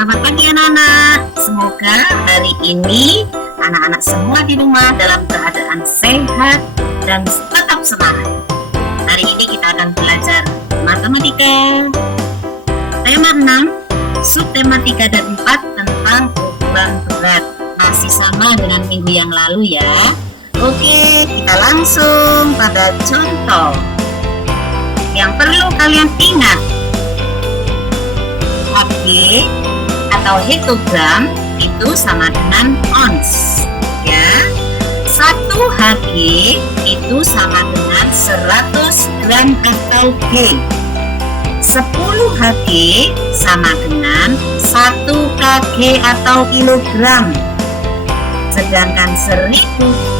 Selamat pagi anak-anak. Semoga hari ini anak-anak semua di rumah dalam keadaan sehat dan tetap semangat. Hari ini kita akan belajar matematika. Tema 6, subtema 3 dan 4 tentang beban berat. Masih sama dengan minggu yang lalu ya. Oke, kita langsung pada contoh. Yang perlu kalian ingat, Hg atau hektogram itu sama dengan ons ya. 1 Hg itu sama dengan 100 gram atau G. 10 Hg sama dengan 1 kg atau kilogram. Sedangkan 1000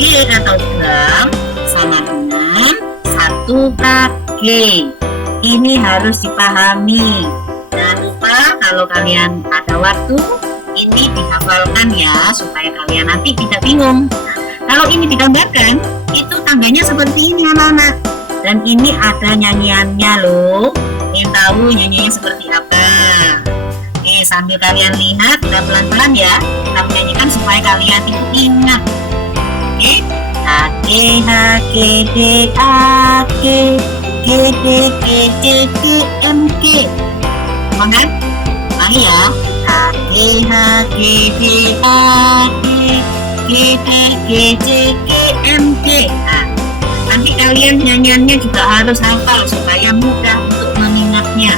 G atau gram sama dengan 1 kg. Ini harus dipahami. Jangan lupa kalau kalian ada waktu, ini dihafalkan ya, supaya kalian nanti tidak bingung. Kalau ini digambarkan, itu tandanya seperti ini anak-anak. Dan ini ada nyanyiannya loh. Ingin tahu nyanyiannya seperti apa? Sambil kalian lihat, kita pelan-pelan ya. Kita menyanyikan supaya kalian itu ingat. A, G, H, G, D, A, G, G, D, G, J, K, M, G. Semangat? Mari ya. A, G, H, G, D, A, G, G, D, G, J, K, M, G. Nah, nanti kalian nyanyiannya juga harus hafal supaya mudah untuk mengingatnya.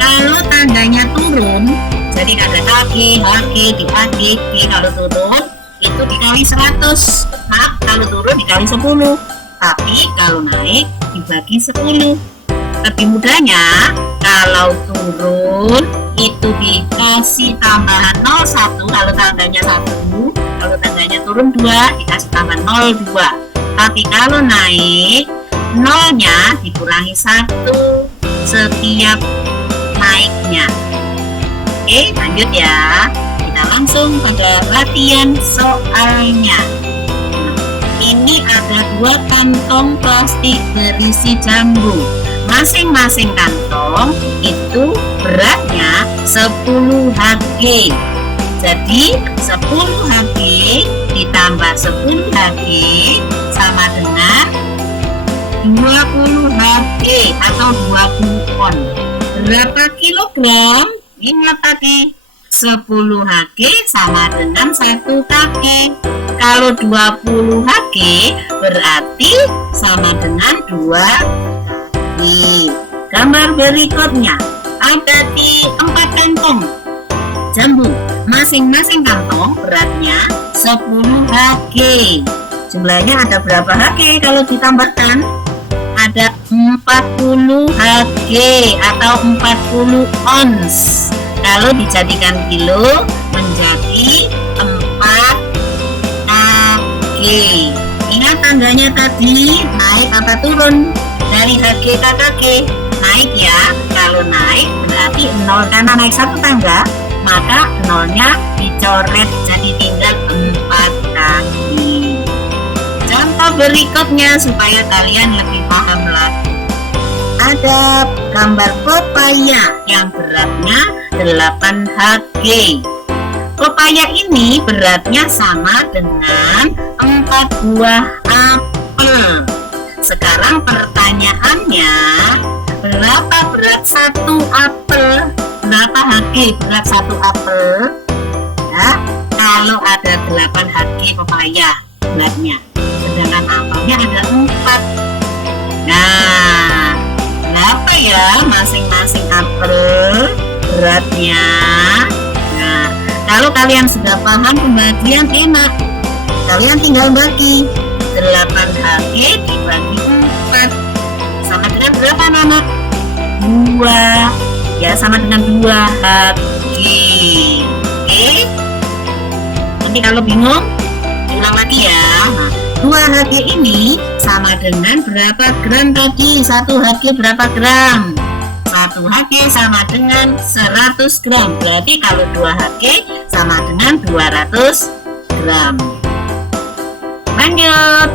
Kalau tandanya turun, jadi ada KG, HG, DAG, G, kalau turun itu dikali 100. Nah, kalau turun dikali 10. Tapi kalau naik dibagi 10. Lebih mudahnya, kalau turun itu dikasih tambahan 01 kalau tandanya 1. Kalau tandanya turun 2 dikasih tambahan 02. Tapi kalau naik, nolnya dikurangi 1 setiap naiknya. Oke, lanjut ya. Kita langsung pada latihan soalnya. Ini ada 2 kantong plastik berisi jambu. Masing-masing kantong itu beratnya 10 Hg. Jadi 10 Hg ditambah 10 Hg sama dengan 20 Hg atau 20 on. Berapa kilogram? Ingat tadi 10 Hg sama dengan 1 kg. Kalau 20 Hg berarti sama dengan 2 kg. Gambar berikutnya ada di 4 kantong jambu. Masing-masing kantong beratnya 10 Hg. Jumlahnya ada berapa Hg kalau ditambahkan? Ada 40 Hg atau 40 ons. Kalau dijadikan kilo menjadi 4 Kg. Ingat tandanya tadi, naik apa turun? Dari Hg ke Kg. Naik ya. Kalau naik berarti 0, karena naik 1 tangga, maka nolnya dicoret jadi tinggal 4 Kg. Contoh berikutnya supaya kalian lebih paham lagi. Ada gambar pepaya yang beratnya 8 Hg. Pepaya ini beratnya sama dengan 4 buah apel. Sekarang pertanyaannya, berapa berat 1 apel? Berapa Hg berat 1 apel? Ya, kalau ada 8 Hg pepaya beratnya, sedangkan apelnya ada 4. Nah, berapa ya masing-masing apel beratnya? Nah, kalau kalian sudah paham pembagian enak. Kalian tinggal bagi 8 Hg dibagi 4 sama dengan berapa anak? 2. Ya, sama dengan 2 Hg. Oke? Nanti kalau bingung, ulang lagi ya. Nah, 2 Hg ini sama dengan berapa gram tadi? 1 Hg berapa gram? 1 Hg sama dengan 100 gram. Berarti kalau 2 Hg sama dengan 200 gram. Lanjut.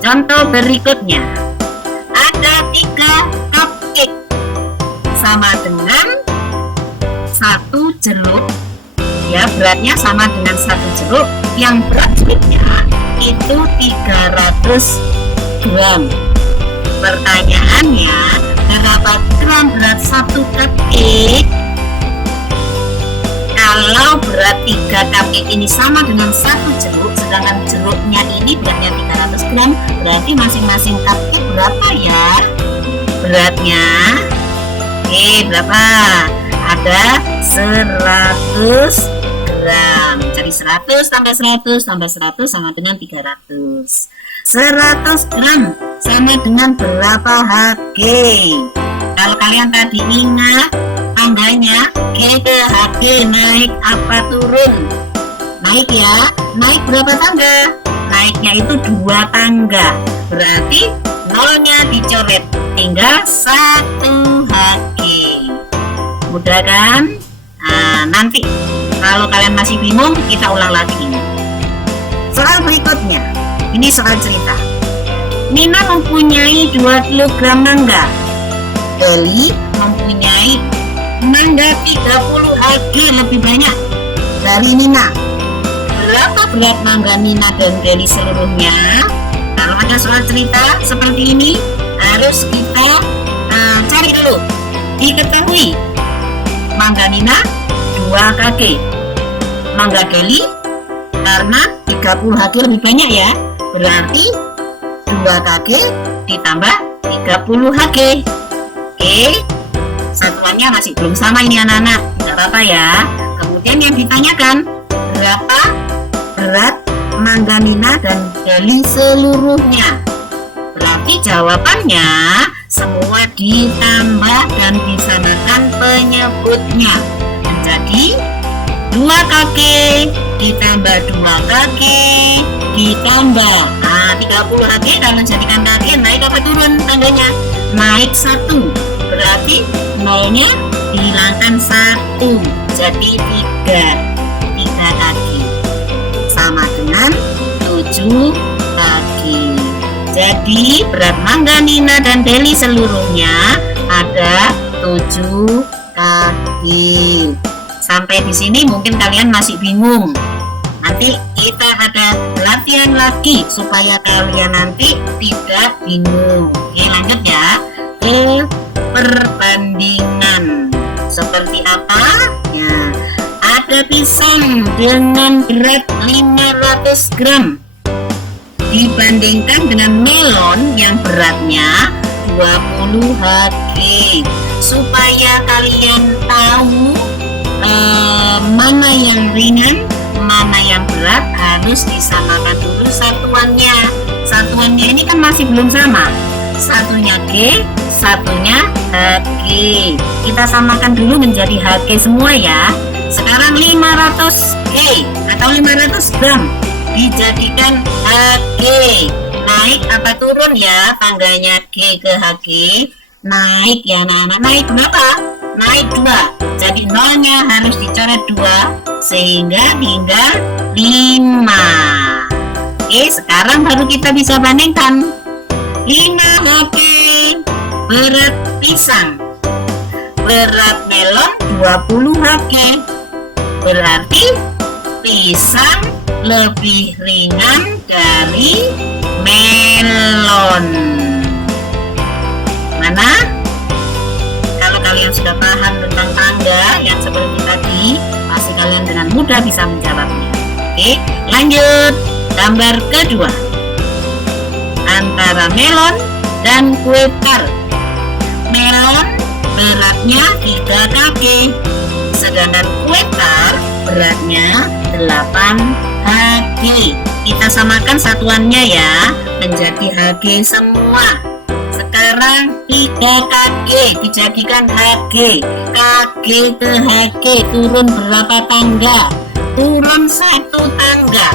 Contoh berikutnya. Ada 3 cupcake sama dengan satu jeruk, ya beratnya sama dengan satu jeruk, yang berat jeruknya itu 300 gram. Pertanyaannya, berapa gram berat satu cupcake? Kalau berat 3 cupcake ini sama dengan satu jeruk, sedangkan jeruknya ini beratnya 300 gram, berarti masing-masing cupcake berapa ya beratnya? Oke, berapa? Ada 100 gram. Jadi 100 tambah 100 tambah 100 sama dengan 300. 100 gram sama dengan berapa Hg? Kalau kalian tadi ingat tangganya, G ke Hg naik apa turun? Naik ya. Naik berapa tangga? Naiknya itu 2 tangga. Berarti nolnya dicoret, tinggal 1 Hg. Mudah kan? Nah, nanti kalau kalian masih bingung, kita ulang lagi. Soal berikutnya, ini soal cerita. Nina mempunyai 2 kg mangga. Deli mempunyai mangga 30 Hg lebih banyak dari Nina. Berapa berat mangga Nina dan Deli seluruhnya? Kalau ada soal cerita seperti ini, harus kita cari dulu. Diketahui mangga Nina 2 kg, mangga Deli karena 30 Hg lebih banyak ya, berarti 2 kg ditambah 30 Hg. Oke, satuannya masih belum sama ini anak-anak, tidak apa-apa ya. Kemudian yang ditanyakan, berapa berat mangga Nina dan Deli seluruhnya? Berarti jawabannya semua ditambah dan disamakan penyebutnya menjadi 2 kg ditambah 2 kg ditambah 30 Hg. Kalau jadikan kg, naik apa turun tangganya? Naik 1. Berarti nolnya dihilangkan 1, jadi 3 kg sama dengan 7 kg. Jadi berat mangga Nina dan Deli seluruhnya ada 7 kg. Sampai di sini mungkin kalian masih bingung. Nanti kita ada latihan lagi supaya kalian nanti tidak bingung. Oke, lanjut ya. Ke perbandingan. Seperti apa? Ya, ada pisang dengan berat 500 gram dibandingkan dengan melon yang beratnya 20 Hg. Supaya kalian tahu mana yang ringan, mana yang berat, harus disamakan dulu satuannya. Satuannya ini kan masih belum sama. Satunya G, satunya Hg. Kita samakan dulu menjadi Hg semua ya. Sekarang 500 G atau 500 gram dijadikan Hg. Naik apa turun ya tangganya G ke Hg? Naik ya anak-anak. Naik berapa? Naik 2. Jadi nolnya harus dicoret 2 sehingga tinggal 5. Oke, sekarang baru kita bisa bandingkan. 5 Hg berat pisang, berat melon 20 Hg. Berarti pisang lebih ringan dari melon. Mana? Kalau kalian sudah paham tentang tangga yang seperti tadi, pasti kalian dengan mudah bisa menjawabnya. Oke, lanjut. Gambar kedua. Antara melon dan kue tart. Melon beratnya 3 kg, sedangkan kue tart beratnya 8 Hg. Kita samakan satuannya ya, menjadi Hg semua. Sekarang 3 kg dijadikan Hg. Kg ke Hg turun berapa tangga? Turun 1 tangga.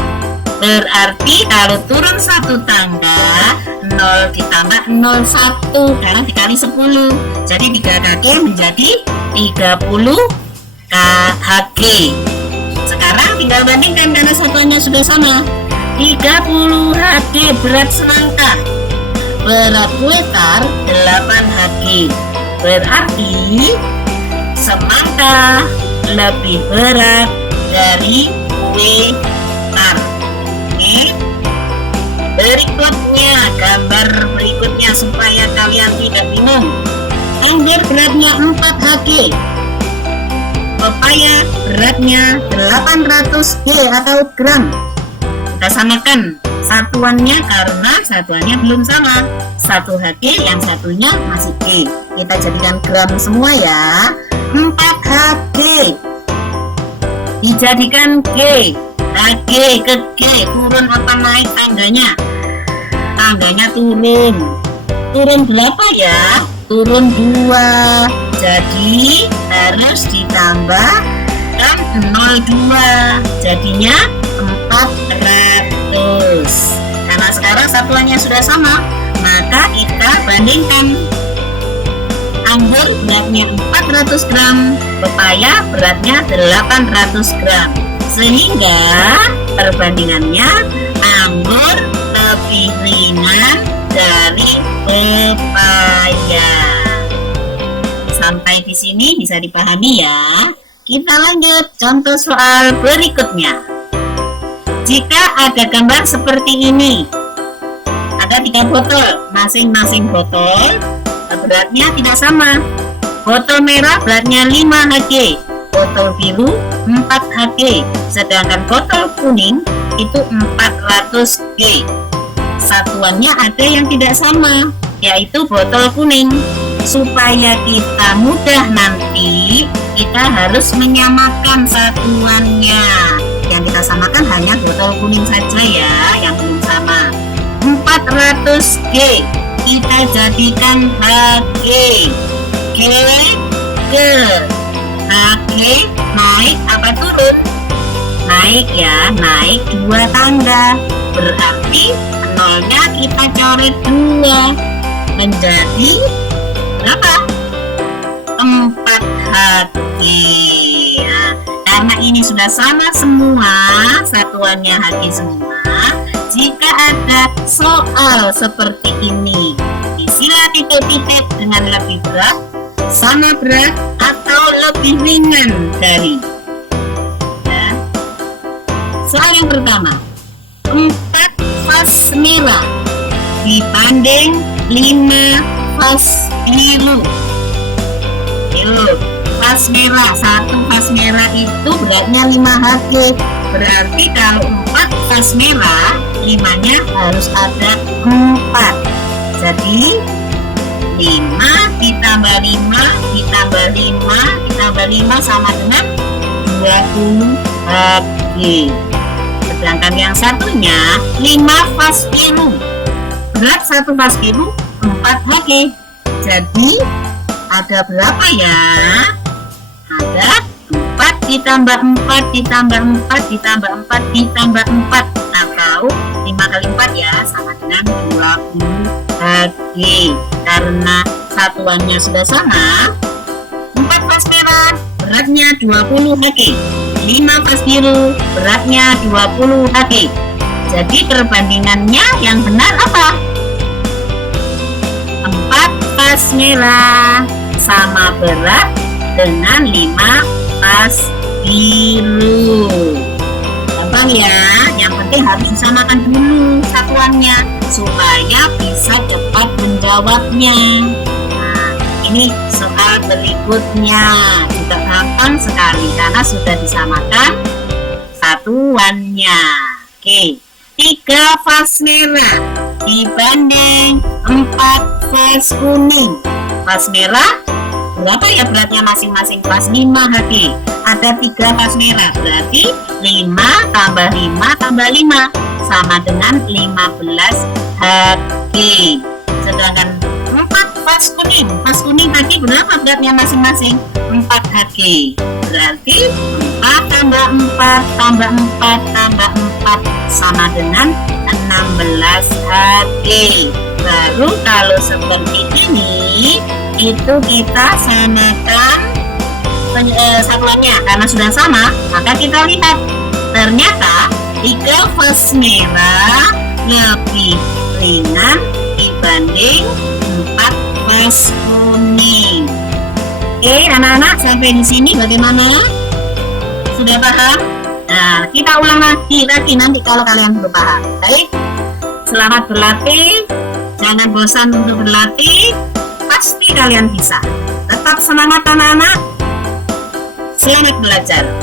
Berarti kalau turun 1 tangga, 0 ditambah 0 1 karena dikali 10. Jadi 3 kg menjadi 30 Hg. Sekarang tinggal bandingkan karena satuannya sudah sama. 30 Hg berat semangka, berat kue tart 8 Hg. Berarti semangka lebih berat dari kue tar. Oke. Berikutnya, gambar berikutnya supaya kalian tidak bingung. Anggur beratnya 4 Hg. Pepaya beratnya 800 G atau gram. Kita samakan satuannya karena satuannya belum sama. 1 Hg, yang satunya masih G. Kita jadikan gram semua ya. 4 Hg dijadikan G. Hg ke G, turun apa naik tangganya? Tangganya turun. Turun berapa ya? Turun 2. Jadi harus ditambah kan 02. Jadinya 400. Karena sekarang satuannya sudah sama, maka kita bandingkan. Anggur beratnya 400 gram, pepaya beratnya 800 gram. Sehingga perbandingannya anggur lebih ringan dari pepaya. Sampai di sini bisa dipahami ya. Kita lanjut contoh soal berikutnya. Jika ada gambar seperti ini, ada 3 botol, masing-masing botol beratnya tidak sama. Botol merah beratnya 5 Hg, botol biru 4 Hg, sedangkan botol kuning itu 400 G. Satuannya ada yang tidak sama, yaitu botol kuning. Supaya kita mudah nanti, kita harus menyamakan satuannya. Yang kita samakan hanya botol kuning saja ya, yang belum sama. 400 G kita jadikan Hg. G ke Hg naik apa turun? Naik ya, naik 2 tangga. Berarti nolnya kita coret 2 menjadi berapa? 4 Hg. Nah, karena ini sudah sama semua, satuannya Hg semua. Jika ada soal seperti ini, isilah titik-titik dengan lebih berat, sama berat, atau lebih ringan dari. Ya. Soal yang pertama, 4 vas merah dibanding 5 vas biru. Vas merah, 1 vas merah itu beratnya 5 Hg. Berarti kalau 4 vas merah, 5-nya harus ada 4. Jadi 5 ditambah 5 ditambah 5 ditambah 5 sama dengan 20 Hg. Sedangkan yang satunya 5 vas biru. Berat 1 vas biru 4 Hg. Jadi ada berapa ya? Ada 4 ditambah 4 ditambah 4 ditambah 4 ditambah 4 atau 5 kali 4 ya, sama dengan 20 Hg. Karena satuannya sudah sama, 4 vas merah beratnya 20 Hg, 5 vas biru beratnya 20 Hg. Jadi perbandingannya yang benar apa? 4 vas merah sama berat dengan 5 vas biru. Gampang ya, yang penting harus disamakan dulu satuannya supaya bisa cepat menjawabnya. Nah, ini soal berikutnya juga gampang sekali karena sudah disamakan satuannya. Oke, 3 vas merah dibanding 4 vas kuning. Vas merah berapa ya beratnya masing-masing? Vas 5 Hg. Ada 3 vas merah, berarti 5 tambah 5 tambah 5 sama dengan 15 Hg. Sedangkan 4 vas kuning, tadi berapa beratnya masing-masing? 4 Hg. Berarti 4 tambah 4 tambah 4 tambah 4 sama dengan 16 Hg. Baru kalau seperti ini, itu kita samakan satuannya. Karena sudah sama, maka kita lihat ternyata 3 vas merah lebih ringan dibanding 4 vas kuning. Oke anak-anak, sampai di sini bagaimana? Sudah paham? Nah, kita ulang lagi nanti kalau kalian belum paham. Baik, selamat berlatih. Jangan bosan untuk berlatih. Pasti kalian bisa. Tetap semangat anak-anak. Selamat belajar.